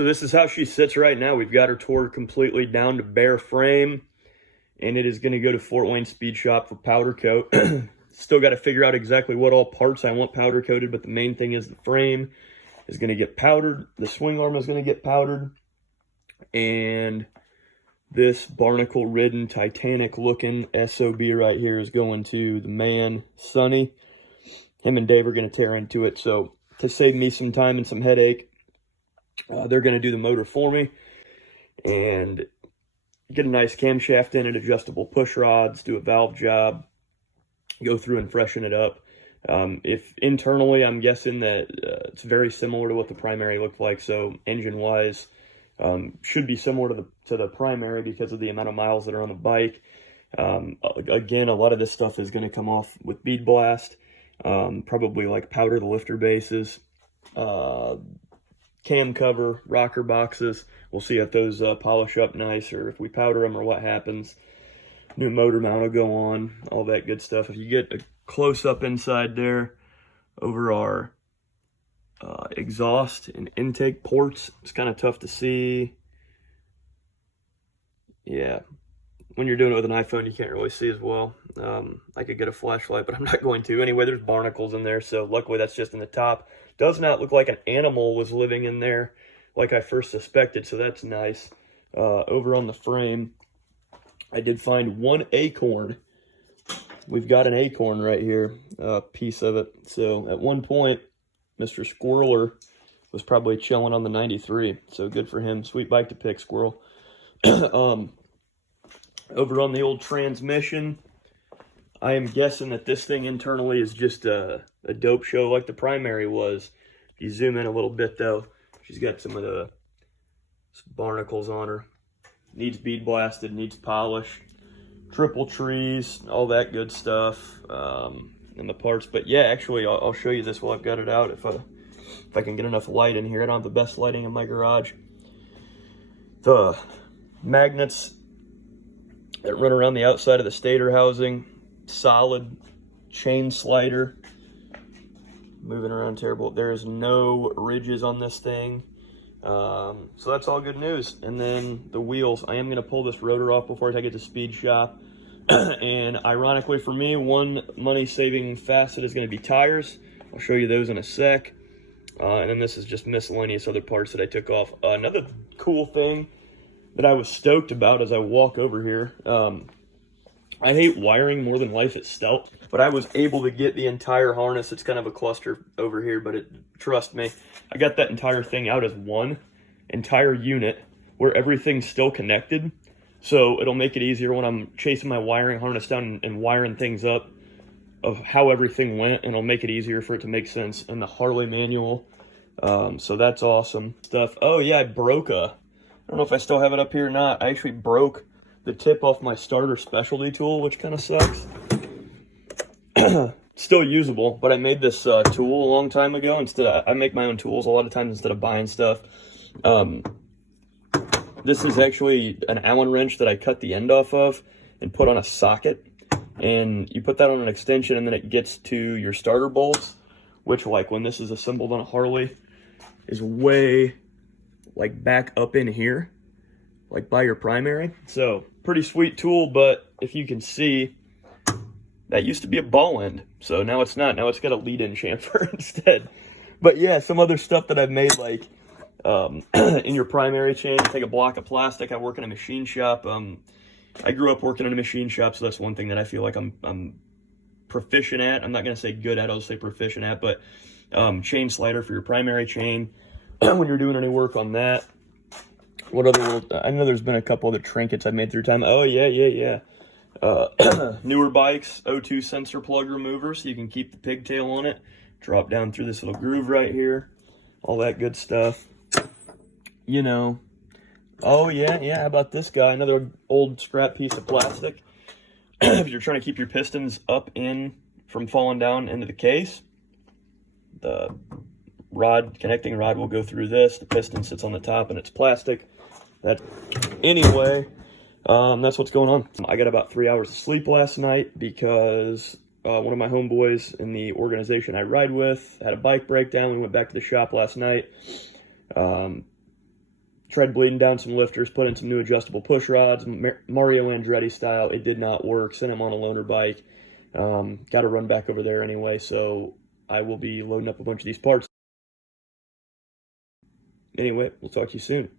So this is how she sits right now. We've got her tore completely down to bare frame, and it is going to go to Fort Wayne Speed Shop for powder coat. Still got to figure out exactly what all parts I want powder coated, but the main thing is the frame is going to get powdered. The swing arm is going to get powdered. And this barnacle-ridden, Titanic-looking SOB right here is going to the man, Sonny. Him and Dave are going to tear into it. So to save me some time and some headache, they're going to do the motor for me. And get a nice camshaft in it, adjustable push rods, do a valve job, go through and freshen it up. If internally, I'm guessing that it's very similar to what the primary looked like. So engine-wise, should be similar to the primary because of the amount of miles that are on the bike. Again, a lot of this stuff is going to come off with bead blast. Probably like powder the lifter bases, cam cover, rocker boxes. We'll see if those polish up nice or if we powder them or what happens. New motor mount will go on, all that good stuff. If you get a close-up inside there over our exhaust and intake ports, it's kind of tough to see. Yeah, when you're doing it with an iPhone, you can't really see as well. I could get a flashlight, but I'm not going to. Anyway, there's barnacles in there, so luckily that's just in the top. Does not look like an animal was living in there like I first suspected, so that's nice. Over on the frame, I did find one acorn. We've got an acorn right here, a piece of it. So at one point, Mr. Squirreler was probably chilling on the 93, so good for him. Sweet bike to pick, Squirrel. Over on the old transmission, I am guessing that this thing internally is just a dope show like the primary was. If you zoom in a little bit, though, she's got some of the barnacles on her. Needs bead blasted, needs polish, triple trees, all that good stuff, in the parts. But yeah, actually, I'll show you this while I've got it out if I can get enough light in here. I don't have the best lighting in my garage. The magnets that run around the outside of the stator housing, solid chain slider, moving around terrible. There's no ridges on this thing. So that's all good news. And then the wheels, I am going to pull this rotor off before I take it to Speed Shop. And ironically for me, one money-saving facet is going to be tires. I'll show you those in a sec. And then this is just miscellaneous other parts that I took off. Another cool thing that I was stoked about as I walk over here. I hate wiring more than life itself, but I was able to get the entire harness. It's kind of a cluster over here, but trust me, I got that entire thing out as one entire unit where everything's still connected. So it'll make it easier when I'm chasing my wiring harness down and wiring things up of how everything went, and it'll make it easier for it to make sense in the Harley manual. So that's awesome stuff. Oh yeah, I don't know if I still have it up here or not. I actually broke the tip off my starter specialty tool, which kind of sucks. Still usable, but I made this tool a long time ago. I make my own tools a lot of times instead of buying stuff. This is actually an Allen wrench that I cut the end off of and put on a socket. And you put that on an extension, and then it gets to your starter bolts, which, like, when this is assembled on a Harley, is way, like, back up in here, like by your primary. So pretty sweet tool, but if you can see, that used to be a ball end, so now it's not. Now it's got a lead-in chamfer instead. But yeah, some other stuff that I've made, like in your primary chain, take a block of plastic. I work in a machine shop. I grew up working in a machine shop, so that's one thing that I feel like I'm proficient at. I'm not gonna say good at, I'll say proficient at, but chain slider for your primary chain when you're doing any work on that. What other little, I know there's been a couple other trinkets I've made through time. Oh, yeah. Newer bikes, O2 sensor plug remover, so you can keep the pigtail on it. Drop down through this little groove right here. All that good stuff. You know. Oh, yeah, how about this guy? Another old scrap piece of plastic. If you're trying to keep your pistons up in from falling down into the case, the connecting rod will go through this. The piston sits on the top and it's plastic. Anyway, that's what's going on. I got about 3 hours of sleep last night because one of my homeboys in the organization I ride with had a bike breakdown. We went back to the shop last night. Tried bleeding down some lifters, put in some new adjustable push rods, Mario Andretti style. It did not work. Sent him on a loaner bike. Got to run back over there anyway, so I will be loading up a bunch of these parts. Anyway, we'll talk to you soon.